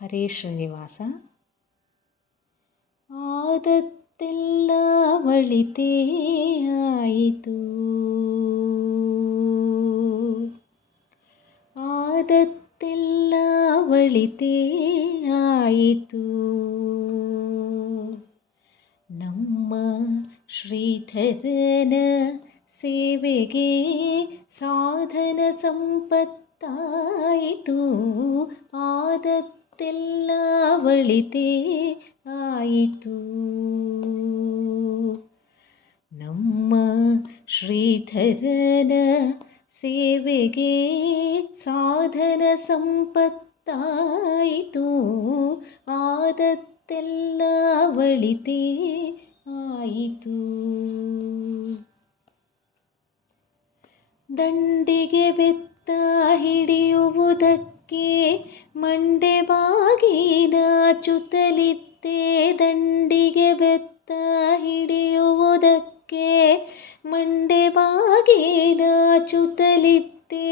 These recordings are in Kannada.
ಹರೇ ಶ್ರೀನಿವಾಸ ಆದತ್ತೆಲ್ಲ ಮಳಿತ ಆಯಿತು ಆದತ್ತೆಲ್ಲ ಆಯಿತು ನಮ್ಮ ಶ್ರೀಧರನ ಸೇವೆಗೆ ಸಾಧನ ಸಂಪತ್ತಾಯಿತು ಆದ ತೆಲ್ಲಾವಳಿತೇ ಆಯಿತು ನಮ್ಮ ಶ್ರೀಧರನ ಸೇವೆಗೆ ಸಾಧನ ಸಂಪತ್ತಾಯಿತು ಆದತ್ತೆಲ್ಲಾವಳಿತೇ ಆಯಿತು ದಂಡಿಗೆ ಬೆತ್ತ ಕೆ ಮಂಡೆ ಬಾಗಿನ ಚುತಲಿತ್ತೆ ದಂಡಿಗೆ ಬೆತ್ತ ಹಿಡಿಯುವುದಕ್ಕೆ ಮಂಡೆ ಬಾಗಿನ ಚುತಲಿತ್ತೆ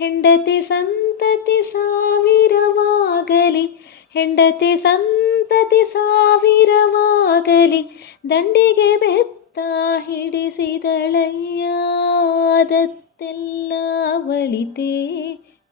ಹೆಂಡತಿ ಸಂತತಿ ಸಾವಿರವಾಗಲಿ ಹೆಂಡತಿ ಸಂತತಿ ಸಾವಿರವಾಗಲಿ ದಂಡಿಗೆ ಬೆತ್ತ ಹಿಡಿಸಿದಳಯ್ಯಾದತ್ತೆಲ್ಲ ಒಳಿತೇ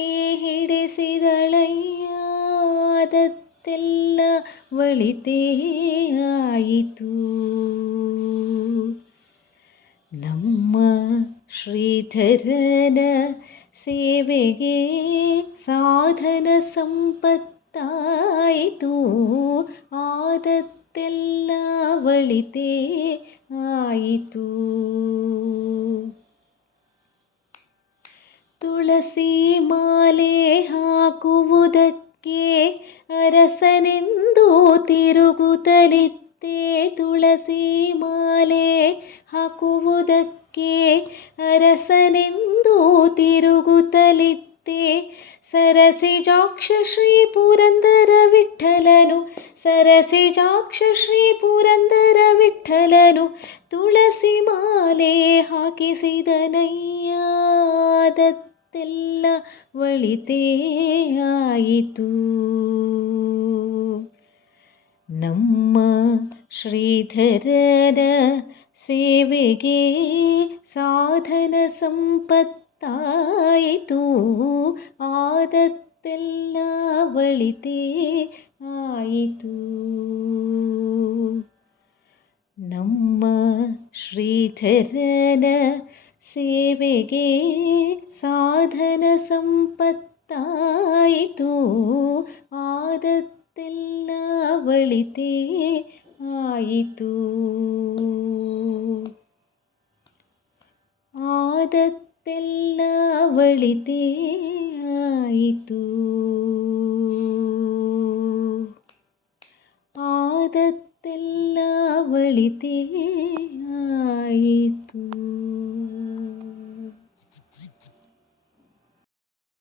ಿ ಹಿಡಿಸಿದಳಯ್ಯ ಆದತ್ತೆಲ್ಲ ಆಯಿತು ನಮ್ಮ ಶ್ರೀಧರನ ಸೇವೆಗೆ ಸಾಧನ ಸಂಪತ್ತಾಯಿತು ಆದತ್ತೆಲ್ಲ ಒಳಿತೇ ಆಯಿತು ತುಳಸಿ ಮಾಲೆ ಹಾಕುವುದಕ್ಕೆ ಅರಸನೆಂದು ತಿರುಗುತ್ತಲಿದ್ದೆ ತುಳಸಿ ಮಾಲೆ ಹಾಕುವುದಕ್ಕೆ ಅರಸನೆಂದು ತಿರುಗುತ್ತಲಿದ್ದೆ ಸರಸಿ ಜಾಕ್ಷ ಶ್ರೀ ಪುರಂದರ ವಿಠಲನು ಸರಸಿ ಜಾಕ್ಷ ಶ್ರೀ ಪುರಂದರ ವಿಠಲನು ತುಳಸಿ ಮಾಲೆ ಹಾಕಿಸಿದನಯ್ಯ ಲ್ಲ ಒತೇ ಆಯಿತು ನಮ್ಮ ಶ್ರೀಧರದ ಸೇವೆಗೆ ಸಾಧನ ಸಂಪತ್ತಾಯಿತು ಆದತ್ತೆಲ್ಲ ಒಳಿತೇ ಆಯಿತು ನಮ್ಮ ಶ್ರೀಧರನ സേവകെ സാധന സമ്പത്തായിത്തോ ആദത്തിൽ നവളിതേ ആയിത്തോ ആദത്തിൽ നവളിതേ ആയിത്തോ ആദത്തിൽ നവളിതേ ആയിത്തോ